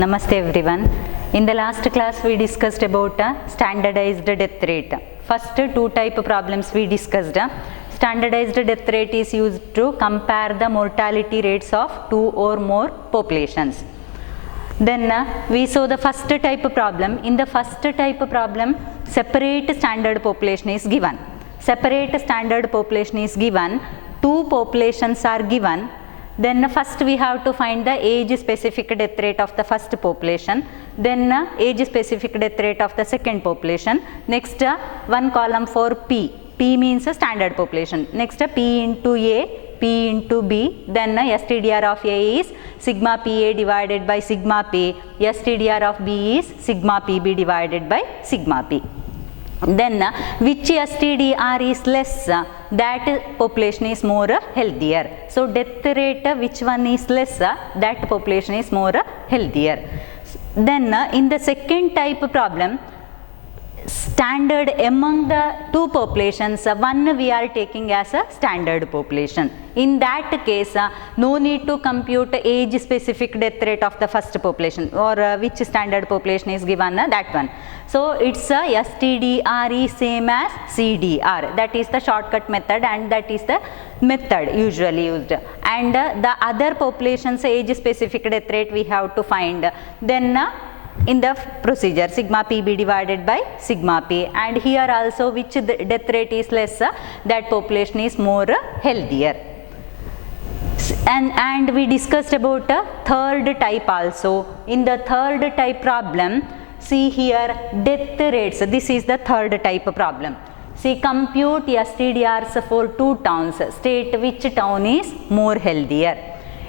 Namaste everyone. In the last class we discussed about standardized death rate. First two type problems we discussed. Standardized death rate is used to compare the mortality rates of two or more populations. Then we saw the first type problem. In the first type problem, separate standard population is given. Separate standard population is given. Two populations are given. Then first we have to find the age specific death rate of the first population, then age specific death rate of the second population. Next one column for P. P means a standard population. Next P into A, P into B, then STDR of A is sigma PA divided by sigma P, STDR of B is sigma PB divided by sigma P. Then which STDR is less, that population is more healthier. So death rate which one is less, that population is more healthier. Then in the second type problem, standard among the two populations, one we are taking as a standard population. In that case, no need to compute age specific death rate of the first population, or which standard population is given, that one. So it's STDR is same as CDR, that is the shortcut method and that is the method usually used. And the other populations age specific death rate we have to find. Then in the procedure sigma PB divided by sigma P, and here also which death rate is less, that population is more healthier. And we discussed about a third type also. In the third type problem, see here death rates, this is the third type problem. See, compute STDRs for two towns, state which town is more healthier.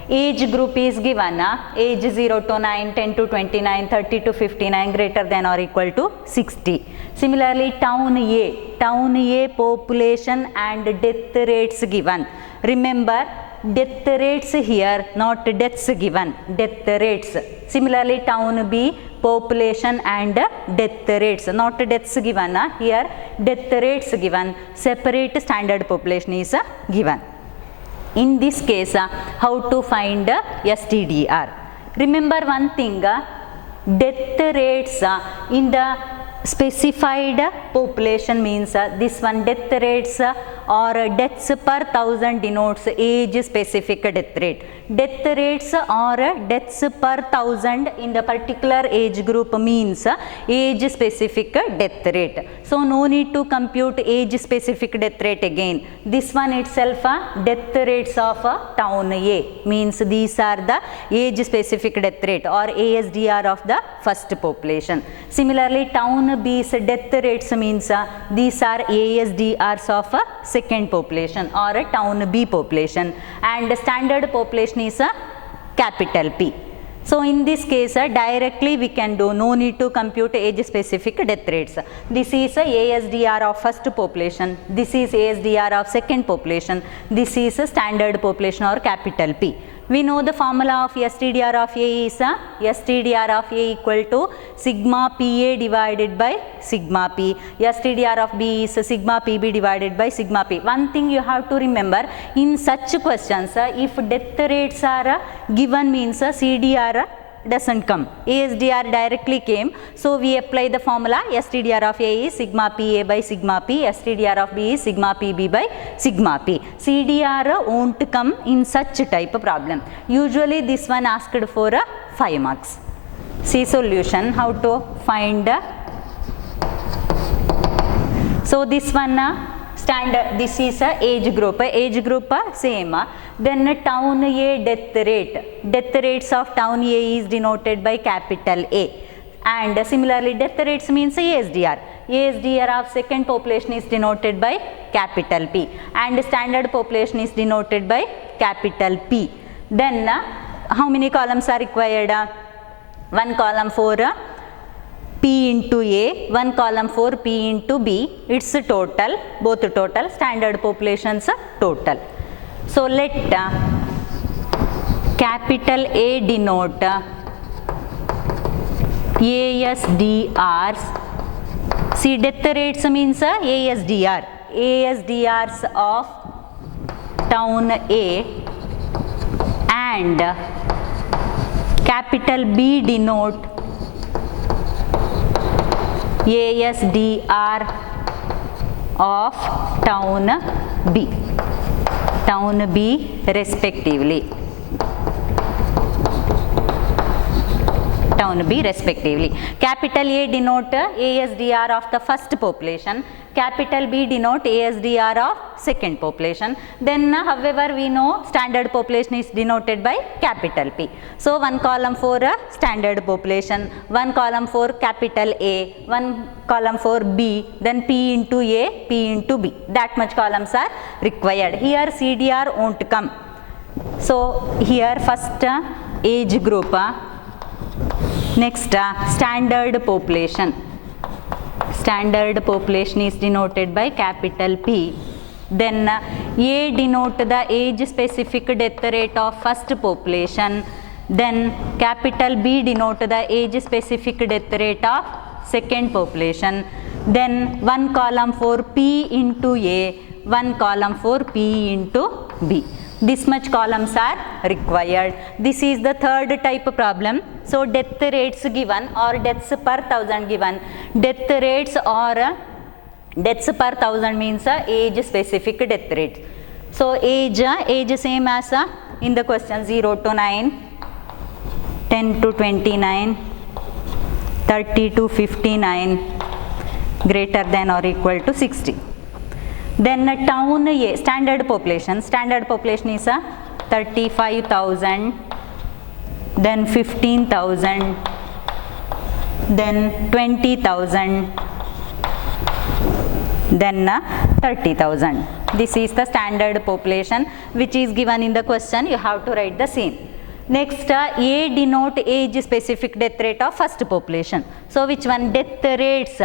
Age group is given, age 0 to 9, 10 to 29, 30 to 59, greater than or equal to 60. Similarly, town A population and death rates given. Remember, death rates here, not deaths given, death rates. Similarly, town B population and death rates, not deaths given, here death rates given, separate standard population is given. In this case, how to find STDR? Remember one thing, death rates in the specified population means this one death rates or deaths per thousand denotes age specific death rate. Death rates or deaths per thousand in the particular age group means age specific death rate. So no need to compute age specific death rate again. This one itself death rates of town A means these are the age specific death rate or ASDR of the first population. Similarly, town B's death rates means these are ASDRs of second population or a town B population, and standard population is a capital P. So in this case directly we can do, no need to compute age specific death rates. This is ASDR of first population, this is ASDR of second population, this is a standard population or capital P. We know the formula of STDR of A is STDR of A equal to sigma PA divided by sigma P. STDR of B is sigma PB divided by sigma P. One thing you have to remember, in such questions, if death rates are given means CDR doesn't come, ASDR directly came. So we apply the formula STDR of A is sigma PA by sigma P, STDR of B is sigma PB by sigma P. CDR won't come in such type of problem. Usually this one asked for 5 marks. See solution, how to find. So this one standard, this is age group same. Then town A death rates of town A is denoted by capital A, and similarly death rates means ASDR of second population is denoted by capital P, and standard population is denoted by capital P. Then how many columns are required? One column for P into A, one column for P into B, it's total, both total, standard populations total. So let capital A denote ASDRs. See, death rates means ASDRs of town A and capital B denote ASDR of town B respectively. Town B respectively. Capital A denote ASDR of the first population, capital B denote ASDR of second population. Then however we know standard population is denoted by capital P. So one column for standard population, one column for capital A, one column for B, then P into A, P into B. That much columns are required. Here CDR won't come. So here first age group, next standard population. Standard population is denoted by capital P. Then A denote the age specific death rate of first population. Then capital B denote the age specific death rate of second population. Then one column for P into A, one column for P into B. This much columns are required. This is the third type problem. So death rates given or deaths per thousand given. Death rates or deaths per thousand means age specific death rate. So age same as in the question 0 to 9, 10 to 29, 30 to 59, greater than or equal to 60. Then town A, standard population is 35,000, then 15,000, then 20,000, then 30,000. This is the standard population which is given in the question. You have to write the same. Next A denote age specific death rate of first population. So which one? Death rates.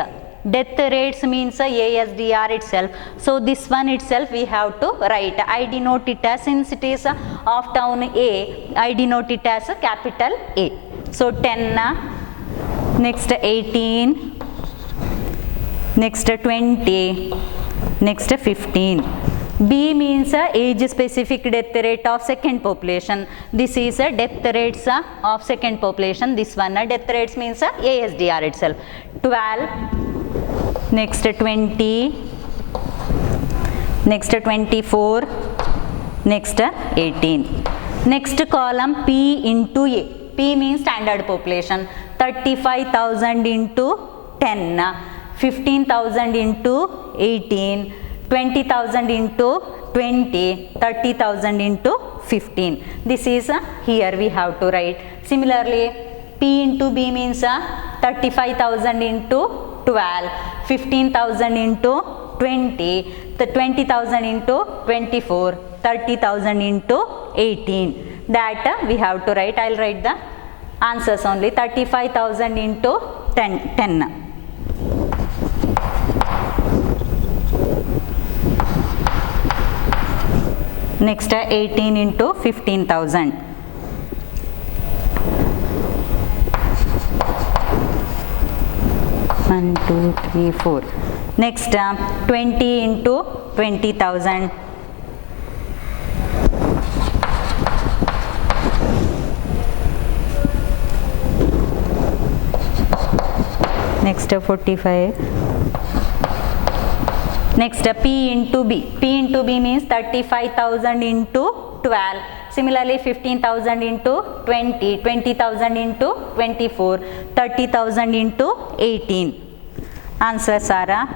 Death rates means ASDR itself. So this one itself we have to write. I denote it as, since it is of town A, I denote it as capital A. So 10, next 18, next 20, next 15. B means age specific death rate of second population. This is death rates of second population. This one death rates means ASDR itself. 12, next 20, next 24, next 18. Next column P into A. P means standard population. 35,000 into 10, 15,000 into 18, 20,000 into 20, 30,000 into 15. This is here we have to write. Similarly, P into B means 35,000 into 12, 15,000 into 20, the 20,000 into 24, 30,000 into 18. That we have to write. I will write the answers only. 35,000 into 10. Next 18 into 15,000. One, two, three, four. Next 20 into 20,000. Next 45. Next P into B. P into B means 35,000 into 12. Similarly 15,000 into 20, 20,000 into 24, 30,000 into 18. Answers are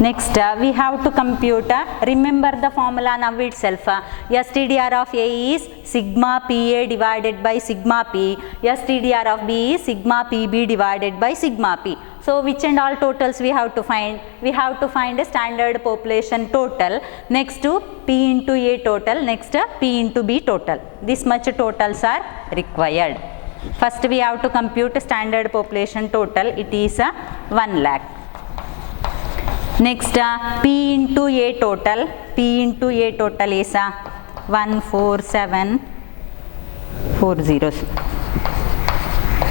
next we have to compute, remember the formula now itself. STDR of A is sigma PA divided by sigma P. STDR of B is sigma PB divided by sigma P. So which and all totals we have to find? We have to find a standard population total, next to P into A total, next P into B total. This much totals are required. First we have to compute standard population total. It is 1 lakh. Next P into A total. P into A total is 14740.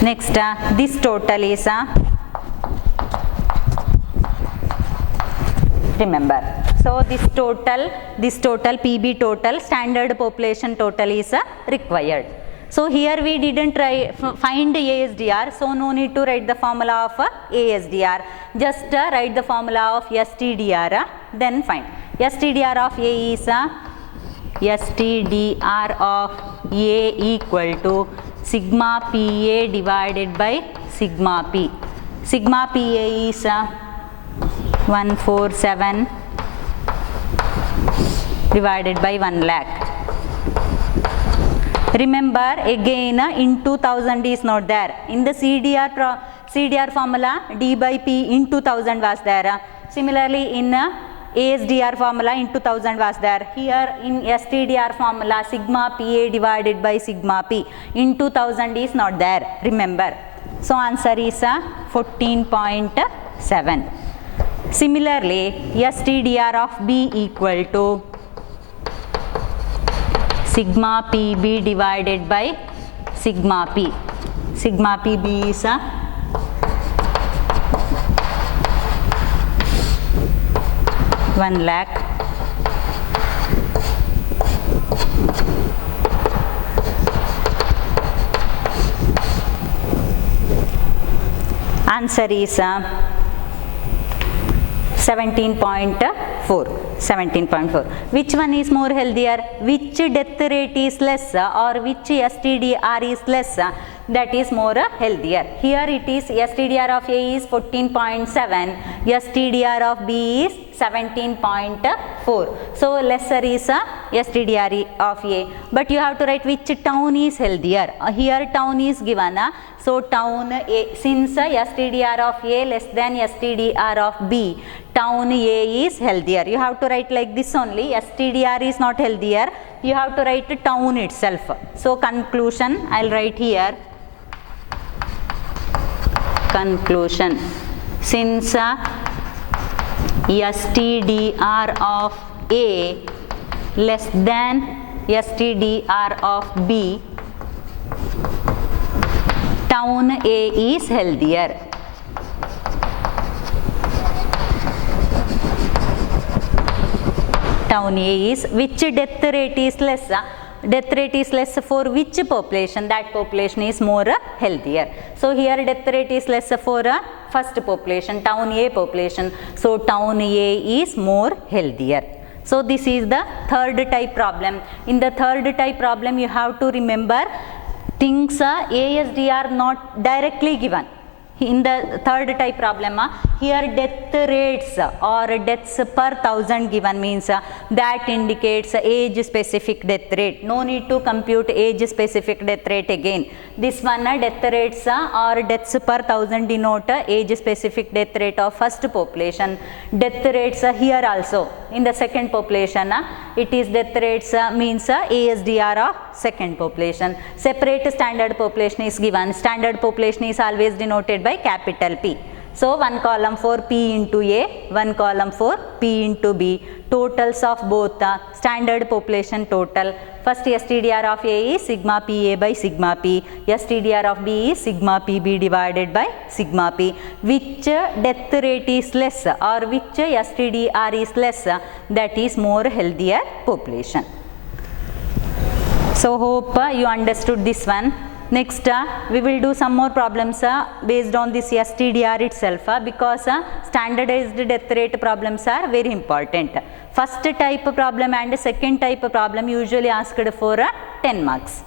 Next, this total is remember. So this total PB total, standard population total is required. So here we didn't find ASDR, so no need to write the formula of ASDR. Just write the formula of STDR, then find. STDR of A is STDR of A equal to sigma PA divided by sigma P. Sigma PA is 147 divided by 1 lakh. Remember again into 1000 is not there. In the CDR formula D by P into 1000 was there. Similarly in ASDR formula into 1000 was there. Here in STDR formula sigma PA divided by sigma P into 1000 is not there. Remember. So answer is 14.7. Similarly, STDR of B equal to sigma PB divided by sigma P. Sigma PB is 1 lakh. Answer is 17.4. Which one is more healthier? Which death rate is less or which STDR is less? That is more healthier. Here it is STDR of A is 14.7, STDR of B is 17.4. So lesser is STDR of A. But you have to write which town is healthier. Here town is given. So town A, since STDR of A less than STDR of B, town A is healthier. You have to write like this only. STDR is not healthier. You have to write town itself. So conclusion I will write here. Conclusion. Since STDR of A less than STDR of B, town A is healthier. Town A is, which death rate is less? Death rate is less for which population? That population is more healthier. So here death rate is less for first population, town A population. So town A is more healthier. So this is the third type problem. In the third type problem you have to remember things ASDR not directly given. In the third type problem, here death rates or deaths per 1000 given means that indicates age specific death rate. No need to compute age specific death rate again. This one death rates or deaths per 1000 denote age specific death rate of first population. Death rates here also in the second population it is death rates means ASDR of second population. Separate standard population is given. Standard population is always denoted by capital P. So one column for P into A, one column for P into B. Totals of both standard population total. First STDR of A is sigma PA by sigma P. STDR of B is sigma PB divided by sigma P. Which death rate is less or which STDR is less? That is more healthier population. So hope you understood this one. Next we will do some more problems based on this STDR itself because standardized death rate problems are very important. First type problem and second type problem usually asked for 10 marks.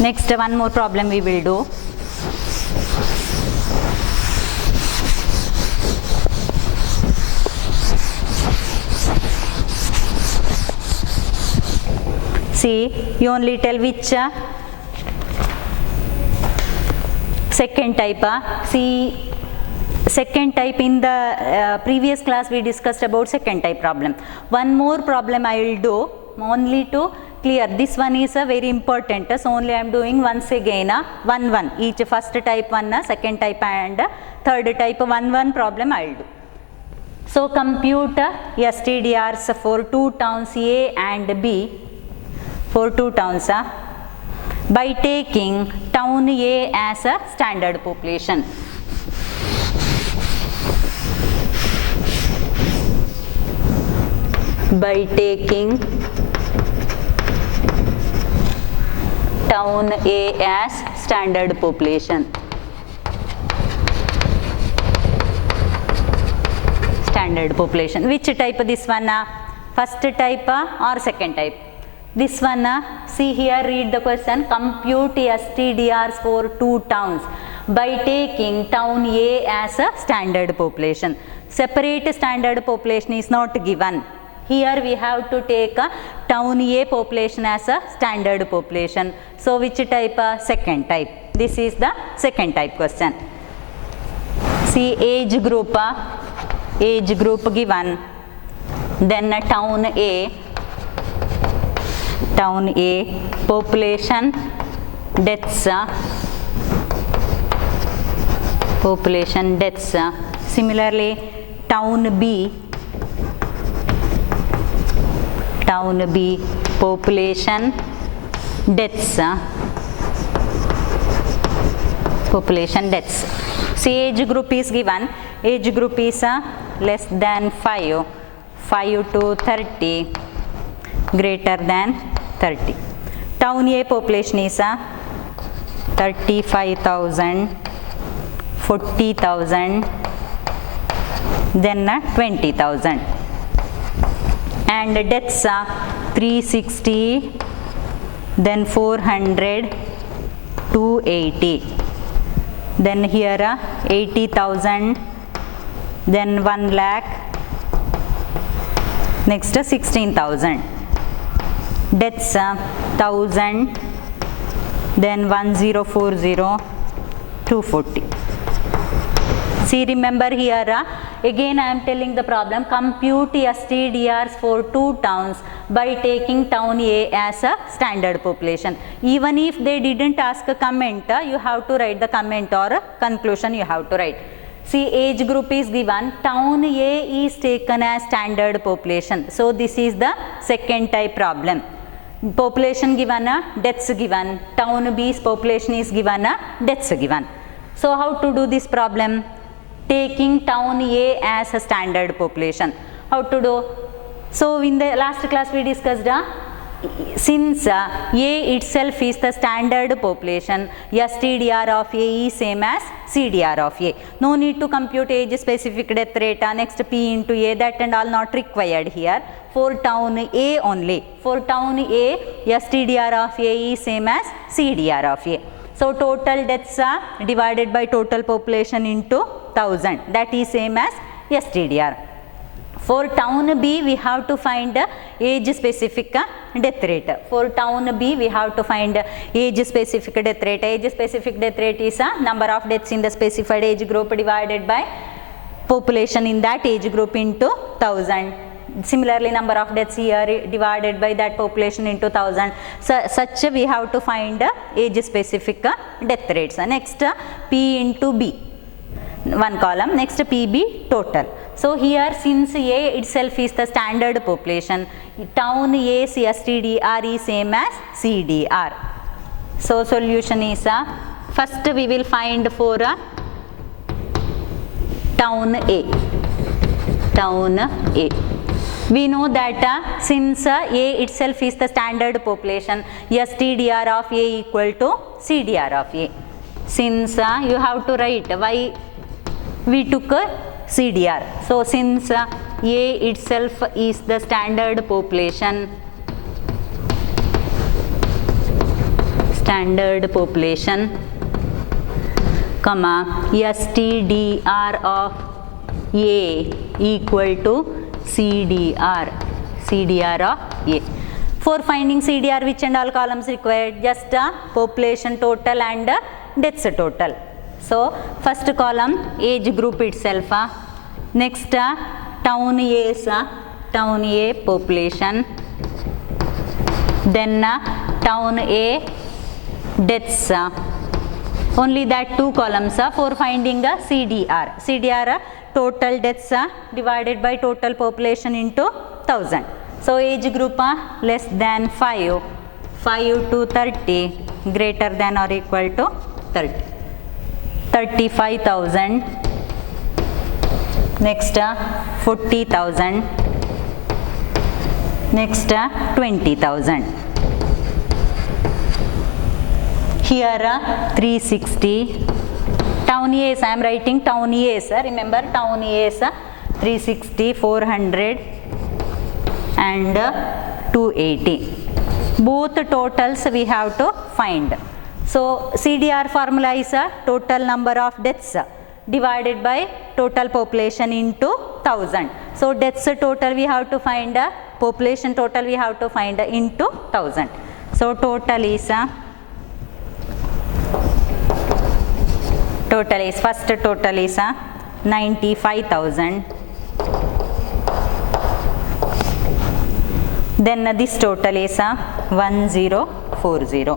Next one more problem we will do. See, you only tell which second type. See, second type in the previous class we discussed about second type problem. One more problem I will do only to clear. This one is very important. So only I am doing once again one. Each first type one, second type and third type one problem I will do. So compute STDRs for two towns A and B, for two towns by taking town A as a standard population. By taking town A as standard population. Standard population. Which type this one? First type or second type? This one, see here, read the question. Compute STDRs for two towns by taking town A as a standard population. Separate standard population is not given. Here we have to take town A population as a standard population. So which type? Second type. This is the second type question. See age group given, then town A, population deaths, similarly town B, population deaths, See age group is given, age group is less than 5 to 30, greater than 30. Town A population is 35,000, 40,000, then 20,000. And deaths 360, then 400, 280. Then here 80,000, then 1 lakh, next 16,000. Deaths 1,000, then 1040, 240. See, remember here again I am telling the problem, compute STDRs for two towns by taking town A as a standard population. Even if they didn't ask a comment, you have to write the comment or conclusion you have to write. See age group is given, town A is taken as standard population. So this is the second type problem. Population given, deaths given, town B's population is given, deaths given. So how to do this problem? Taking town A as a standard population. How to do? So in the last class we discussed, since A itself is the standard population, STDR of A is same as CDR of A. No need to compute age specific death rate, next P into A, that and all not required here. For town A only. For town A, STDR of A is same as CDR of A. So total deaths divided by total population into 1000, that is same as STDR. For town B we have to find age specific death rate. For town B we have to find age specific death rate. Age specific death rate is number of deaths in the specified age group divided by population in that age group into 1000. Similarly, number of deaths here divided by that population into 1000. So, such we have to find age specific death rates. Next P into B, one column. Next PB total. So here since A itself is the standard population, town A's STDR is same as CDR. So solution is first we will find for town A. Town A. We know that since A itself is the standard population, STDR of A equal to CDR of A. Since you have to write why we took CDR. So since A itself is the standard population, comma, STDR of A equal to CDR of A. For finding CDR, which and all columns required? Just population total and deaths total. So first column age group itself, next town A's town A population, then town A deaths, only that two columns for finding CDR. CDR total deaths divided by total population into 1000. So age group less than 5 to 30, greater than or equal to 30. 35,000. Next 40,000. Next 20,000. Here 360. Town A's, I am writing town A's. Remember town A's 360, 400 and 280. Both totals we have to find. So CDR formula is total number of deaths divided by total population into 1000. So deaths total we have to find, population total we have to find into 1000. So total is first total is 95,000. Then this total is 1040.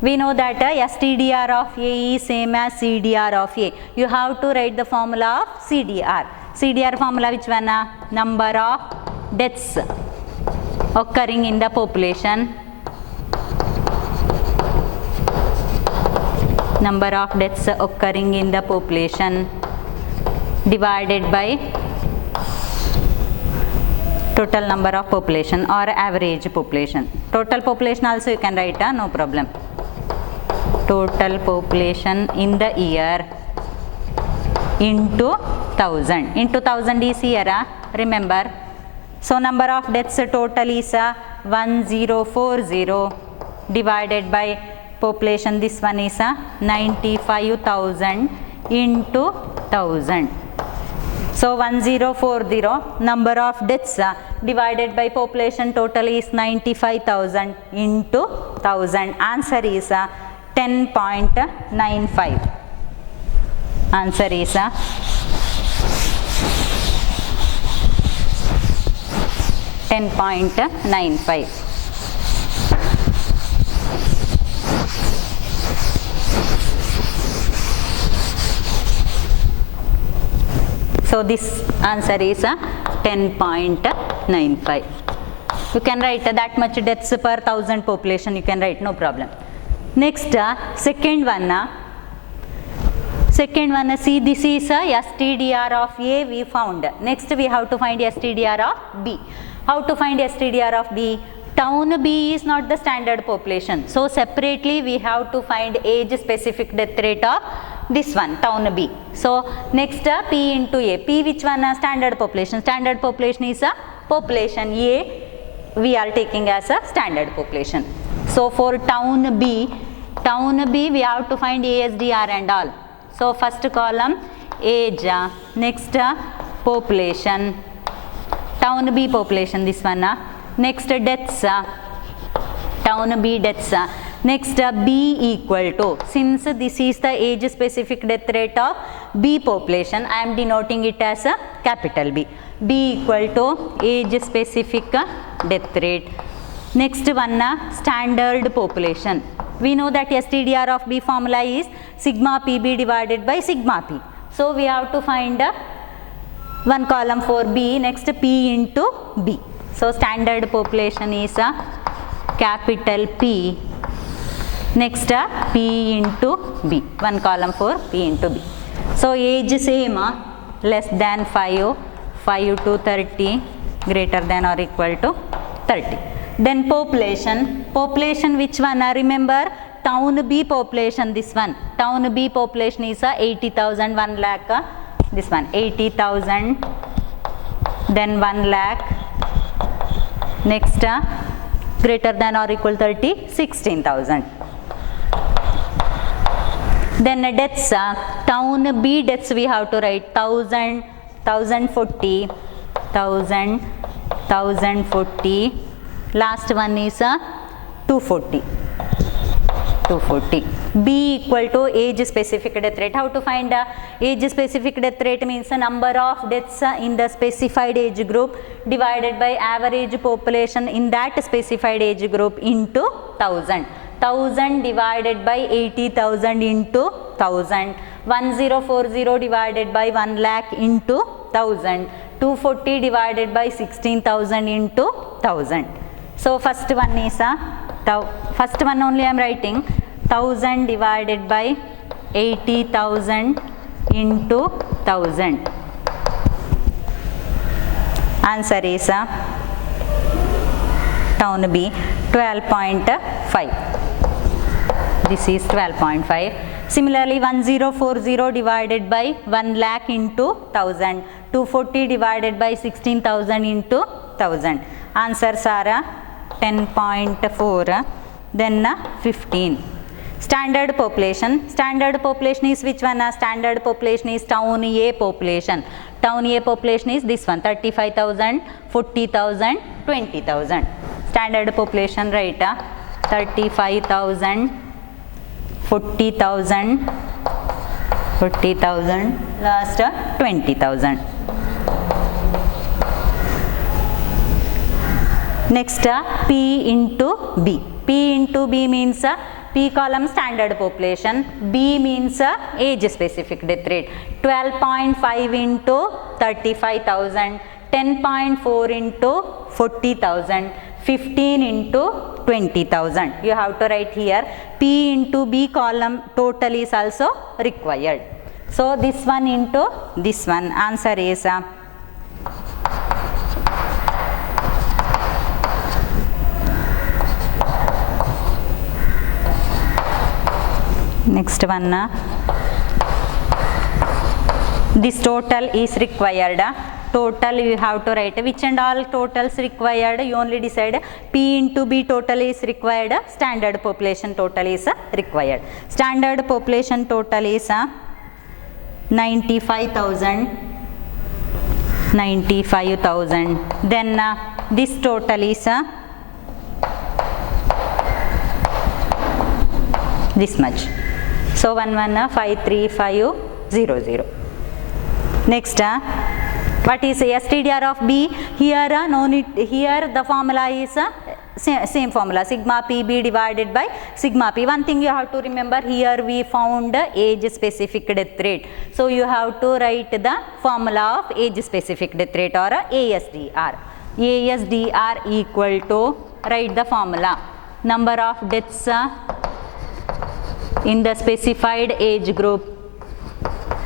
We know that STDR of A is same as CDR of A. You have to write the formula of CDR. CDR formula which one? Number of deaths occurring in the population. Number of deaths occurring in the population divided by total number of population or average population. Total population also you can write, no problem. Total population in the year into 1000. Into 1000 is here, remember. So number of deaths total is 1040 divided by population, this one is 95,000 into 1000. So 1040 number of deaths divided by population total is 95,000 into 1000. Answer is 10.95. Answer is 10.95. So this answer is 10.95. You can write that much deaths per 1000 population, you can write, no problem. Next, second one, see, this is STDR of A we found. Next we have to find STDR of B. How to find STDR of B? Town B is not the standard population. So separately we have to find age specific death rate of this one, town B. So next P into A. P which one? Standard population. Standard population is population A. We are taking as a standard population. So for town B we have to find ASDR and all. So first column age, next population, town B population, this one. Next deaths, town B deaths. Next B equal to, since this is the age specific death rate of B population, I am denoting it as a capital B. B equal to age specific death rate. Next one, standard population. We know that STDR of B formula is sigma PB divided by sigma P. So we have to find one column for B, next P into B. So standard population is capital P, next P into B, one column for P into B. So age same, less than 5 to 30, greater than or equal to 30. Then population which one? Remember town B population, this one. Town B population is 80,000, 1 lakh, this one 80,000, then 1 lakh, next greater than or equal 30, 16,000. Then deaths, town B deaths we have to write 1,000, 1,040, 1,000, 1,040. Last one is 240. B equal to age specific death rate. How to find age specific death rate? Means the number of deaths in the specified age group divided by average population in that specified age group into 1,000. 1,000 divided by 80,000 into 1,000. 1040 divided by 1 lakh into 1000, 240 divided by 16,000 into 1000. So first one is first one only I am writing 1000 divided by 80,000 into 1000. Answer is town B 12.5. This is 12.5. Similarly 1040 divided by 1 lakh into 1000, 240 divided by 16,000 into 1000. Answers are 10.4, then 15. Standard population. Standard population is which one? Standard population is town A population. Town A population is this one, 35,000, 40,000, 20,000. Standard population, right? 35,000, 40,000, last 20,000. Next P into B. P into B means P column standard population, B means age specific death rate. 12.5 into 35,000, 10.4 into 40,000, 15 into 20,000. You have to write here P into B column total is also required. So this one into this one. Answer is next one. This total is required. Total you have to write which and all totals required. You only decide P into B total is required. Standard population total is required. Standard population total is 95,000. Then this total is this much. So 1153,500. Next, what is STDR of B? Here no need. Here the formula is same formula, sigma PB divided by sigma P. One thing you have to remember, here we found age specific death rate. So you have to write the formula of age specific death rate or ASDR. ASDR equal to, write the formula, number of deaths in the specified age group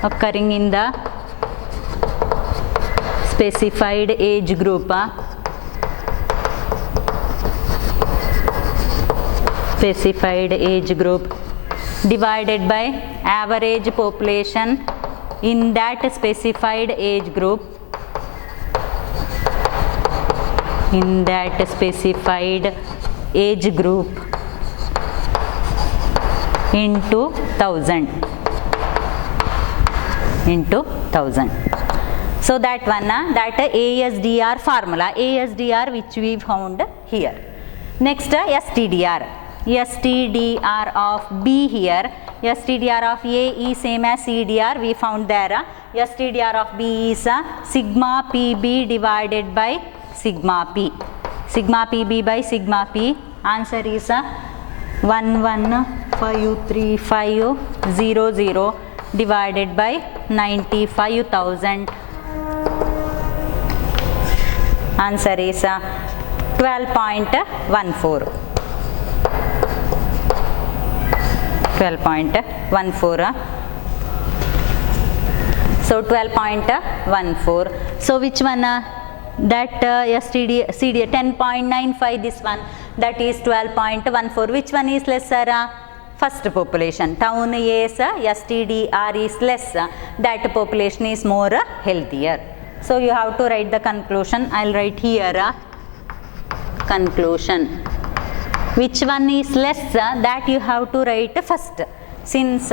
occurring in the specified age group divided by average population in that specified age group into 1000. So that one, that ASDR formula, ASDR which we found here. Next STDR. STDR of B here. STDR of A is same as CDR, we found there. STDR of B is sigma PB divided by sigma P. Sigma PB by sigma P. Answer is 1153,500 divided by 95,000. Answer is 12.14. 12.14. So 12.14. So which one? That CD 10.95, this one, that is 12.14. Which one is lesser? First population. Town A's STDR is less. That population is more healthier. So you have to write the conclusion. I'll write here conclusion. Which one is less? That you have to write first. Since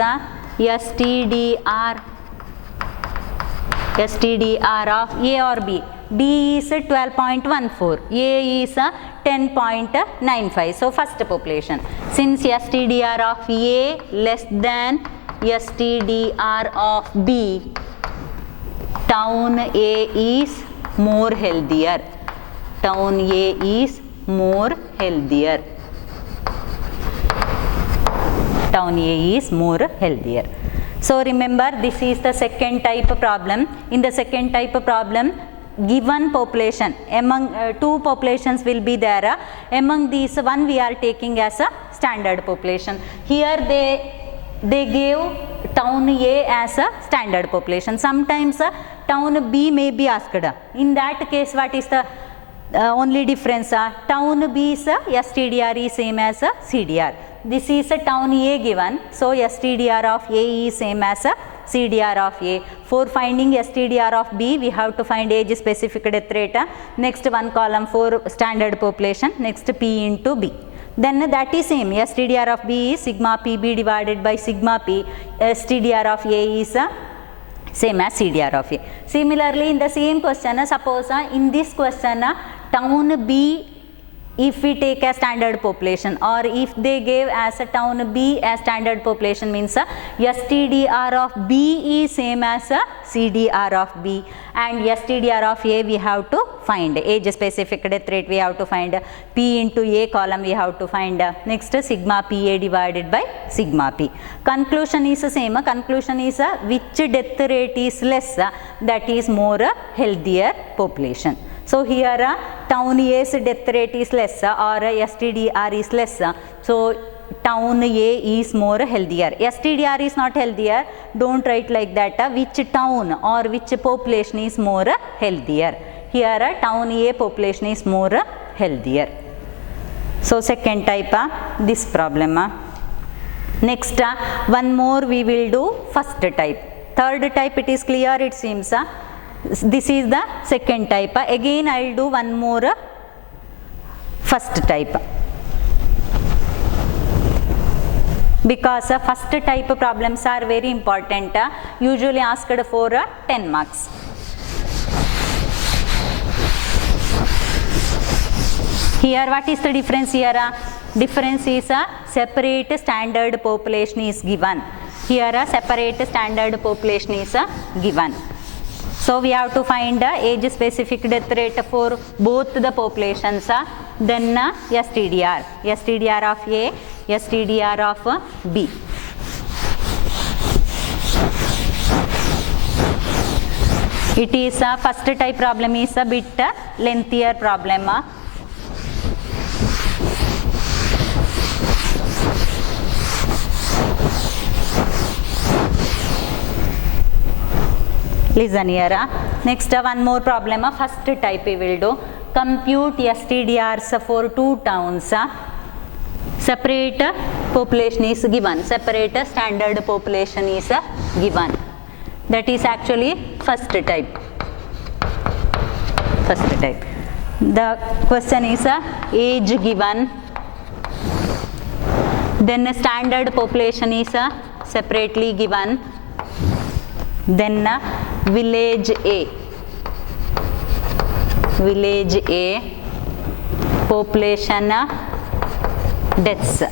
STDR of A or B. B is 12.14, A is 10.95. So first population. Since STDR of A less than STDR of B, town A is more healthier. Town A is more healthier. Town A is more healthier. So remember, this is the second type of problem. In the second type of problem, given population, among two populations will be there. Among these, one we are taking as a standard population. Here they gave town A as a standard population. Sometimes town B may be asked. In that case, what is the only difference? Town B is STDR is same as CDR. This is a town A given, so STDR of A is same as CDR of A. For finding STDR of B, we have to find age specific death rate. Next one column for standard population, next P into B. Then that is same, STDR of B is sigma PB divided by sigma P. STDR of A is same as CDR of A. Similarly, in the same question, suppose in this question, town B, if we take a standard population, or if they gave as a town B as standard population, means STDR of B is same as CDR of B, and STDR of A we have to find, age specific death rate we have to find, P into A column we have to find, next sigma PA divided by sigma P. Conclusion is the same, conclusion is which death rate is less, that is more healthier population. So here town A's death rate is less or STDR is less, so town A is more healthier. STDR is not healthier, don't write like that. Which town or which population is more healthier? Here town A population is more healthier. So second type this problem. Next one more we will do first type. Third type it is clear, it seems. This is the second type. Again I will do one more first type, because first type problems are very important, usually asked for 10 marks. Here what is the difference here? Difference is a separate standard population is given. Here a separate standard population is given. So we have to find age specific death rate for both the populations, then STDR, STDR of A, STDR of B. It is first type problem is a bit lengthier problem. Listen here. Next one more problem. First type we will do. Compute STDRs for two towns. Separate population is given. Separate standard population is given. That is actually first type. First type. The question is age given. Then standard population is separately given. Then village A, population deaths,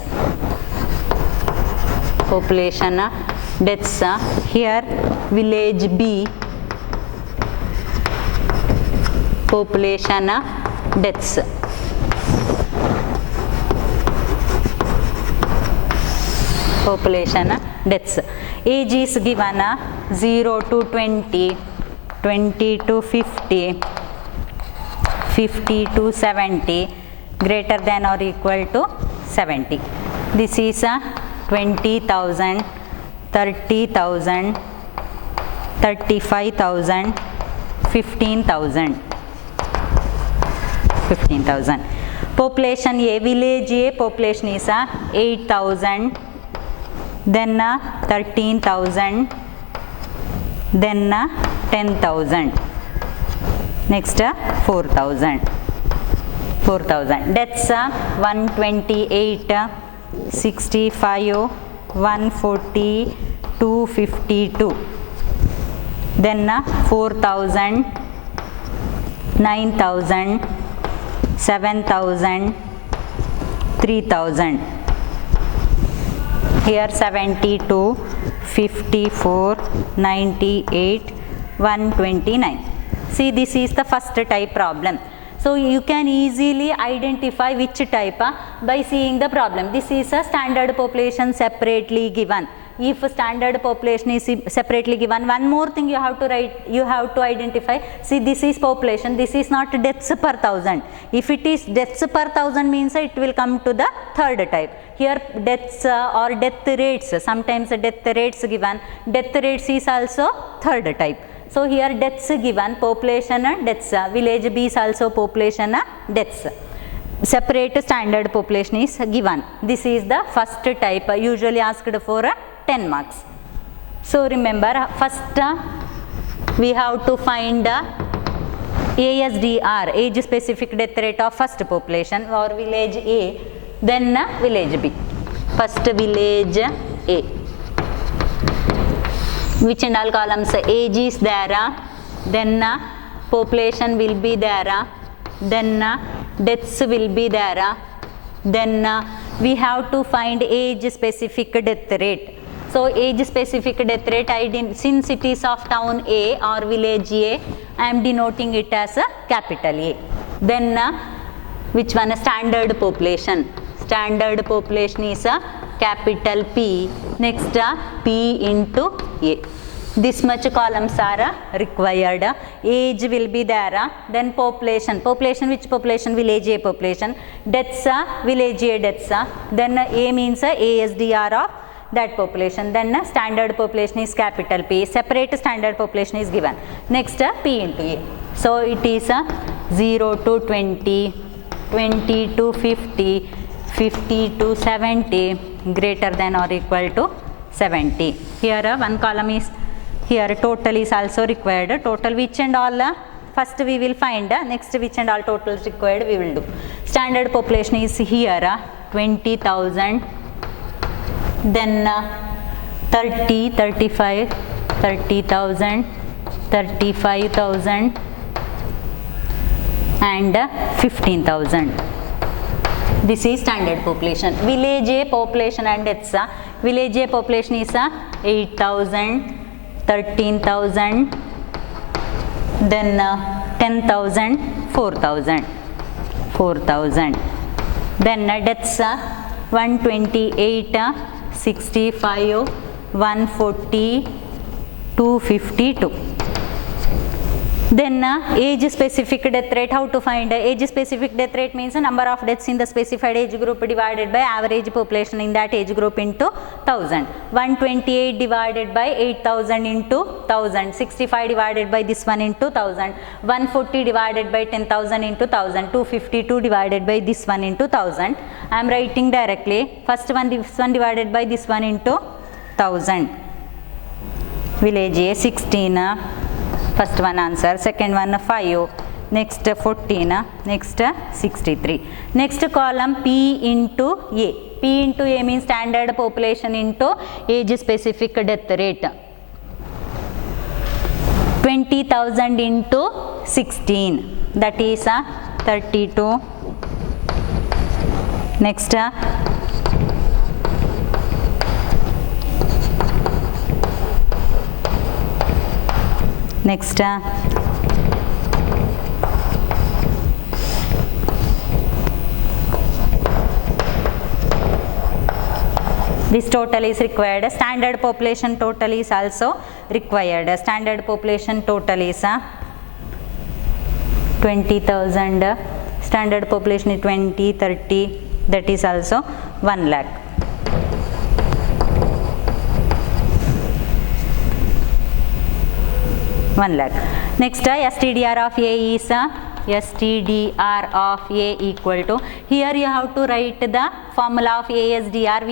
here village B, population deaths. Population deaths. Age is given 0 to 20, 20 to 50, 50 to 70, greater than or equal to 70. This is 20,000, 30,000, 35,000, 15,000. 15,000. Population A, village A population is 8,000. Then 13,000, then 10,000, next 4,000. Deaths 128, 65, 140, 252. Then 4,000, 9,000, 7,000, 3,000. Here 72, 54, 98, 129. See, this is the first type problem. So you can easily identify which type by seeing the problem. This is a standard population separately given. If standard population is separately given, one more thing you have to write, you have to identify. See, this is population, this is not deaths per thousand. If it is deaths per thousand means it will come to the third type. Here deaths or death rates, sometimes death rates given, death rates is also third type. So here deaths given, population deaths, village B is also population deaths. Separate standard population is given. This is the first type, usually asked for 10 marks. So remember, first we have to find ASDR, age specific death rate of first population, or village A, then village B. First village A. Which in all columns age is there, then population will be there, then deaths will be there, then we have to find age specific death rate. So age specific death rate, since it is of town A or village A, I am denoting it as a capital A. Then which one? Standard population. Standard population is a capital P. Next P into A. This much columns are required. Age will be there, then population. Population, which population? Village A population. Deaths, village A deaths. Then A means ASDR of that population. Then standard population is capital P. Separate standard population is given. Next P into A. So it is 0 to 20, 20 to 50, 50 to 70, greater than or equal to 70. Here one column is, here total is also required. Total which and all first we will find, next which and all totals required we will do. Standard population is here 20,000, then 30, 35, 30,000, 35,000 and 15,000. This is standard population. Village A population and deaths. Village A population is 8,000, 13,000, then 10,000, 4,000, 4,000. Then deaths 128, 65, 140, 252. Then age specific death rate, how to find? Age specific death rate means the number of deaths in the specified age group divided by average population in that age group into 1000. 128 divided by 8000 into 1000. 65 divided by this one into 1000. 140 divided by 10,000 into 1000. 252 divided by this one into 1000. I am writing directly. First one, this one divided by this one into 1000. Village A 16. First one answer, second one 5, next 14, next 63. Next column P into A. P into A means standard population into age specific death rate. 20,000 into 16, that is 32. Next next this total is required. Standard population total is also required. Standard population total is 20,000. Standard population is 20, 30, that is also 1 lakh. Next STDR of A is STDR of A equal to, here you have to write the formula of ASDR.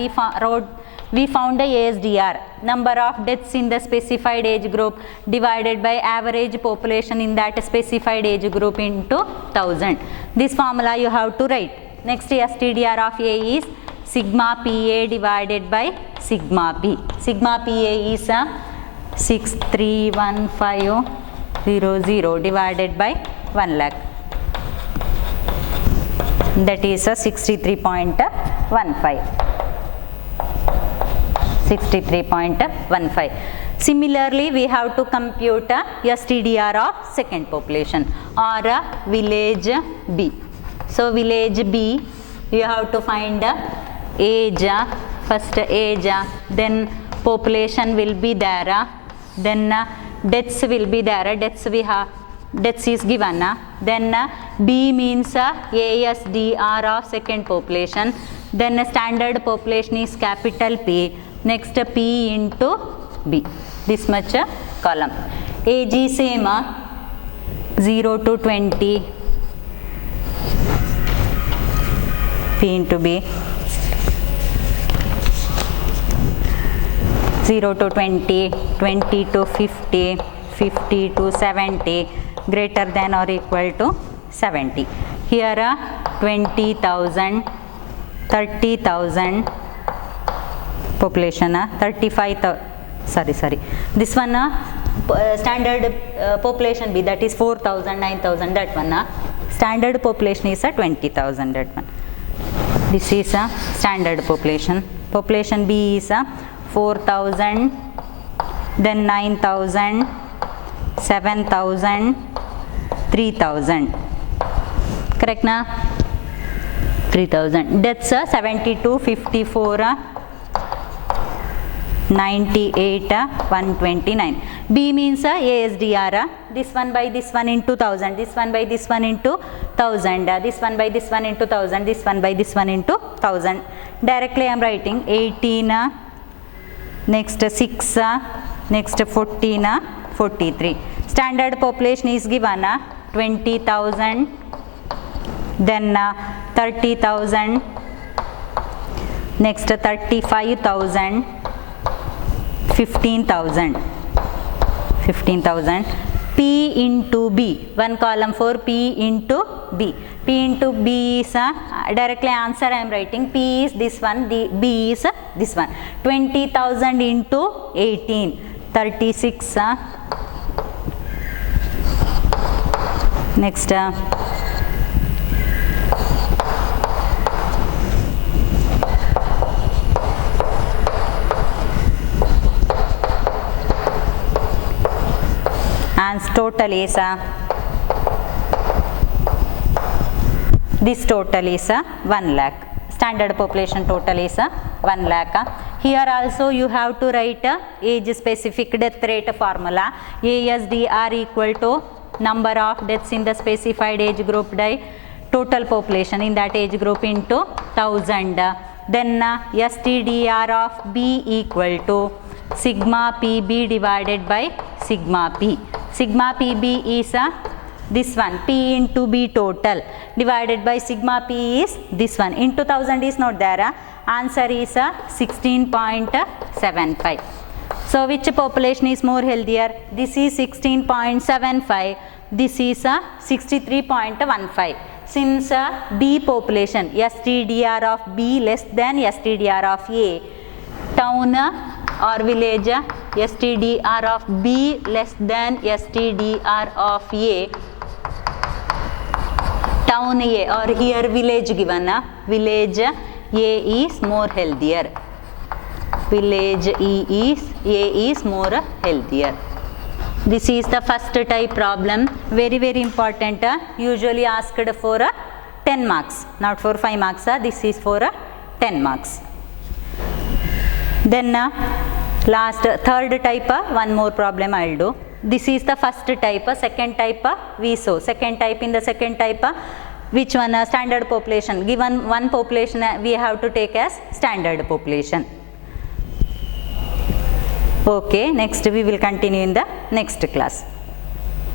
We found the ASDR, number of deaths in the specified age group divided by average population in that specified age group into 1000. This formula you have to write. Next STDR of A is sigma PA divided by sigma P. Sigma PA is 631,500 divided by 1 lakh, that is 63.15. Similarly, we have to compute STDR of second population or village B. So village B, you have to find age, first age, then population will be there, then deaths will be there, deaths is given, then B means ASDR of second population, then standard population is capital P, next P into B, this much column. Age is same, 0 to 20, P into B, 0 to 20, 20 to 50, 50 to 70, greater than or equal to 70. Here 20,000, 30,000 population, 35,000, sorry, this one standard population B, that is 4,000, 9,000, that one. Standard population is 20,000, that one. This is standard population. Population B is 4,000, then 9,000, 7,000, 3,000. Correct na? 3,000. Deaths 72, 54, 98, 129. B means ASDR. This one by this one into 1000. This one by this one into 1000. This one by this one into 1000. This one by this one into 1000. Directly I am writing 18. Next 6. Next 14. 43. Standard population is given 20,000. Then 30,000. Next 35,000. 15,000. P into B, one column for P into B. P into B is directly answer I am writing. P is this one, B is this one. 20,000 into 18, 36. Next and total is this total is 1 lakh. Standard population total is 1 lakh. Here also you have to write age specific death rate formula. ASDR equal to number of deaths in the specified age group by total population in that age group into 1000. Then STDR of B equal to sigma PB divided by sigma P. Sigma PB is this one, P into B total divided by sigma P is this one. Into 1000 is not there. Answer is 16.75. So which population is more healthier? This is 16.75. This is 63.15. Since B population, STDR of B less than STDR of A, town or village, STDR of B less than STDR of A, town A, or here village given, village A is more healthier. Village A is more healthier. This is the first type problem. Very important. Usually asked for 10 marks, not for 5 marks. This is for 10 marks. Then last third type, one more problem I will do. This is the first type. Second type we saw. Second type, in the second type, which one? Standard population. Given one population, we have to take as standard population. Okay, next we will continue in the next class.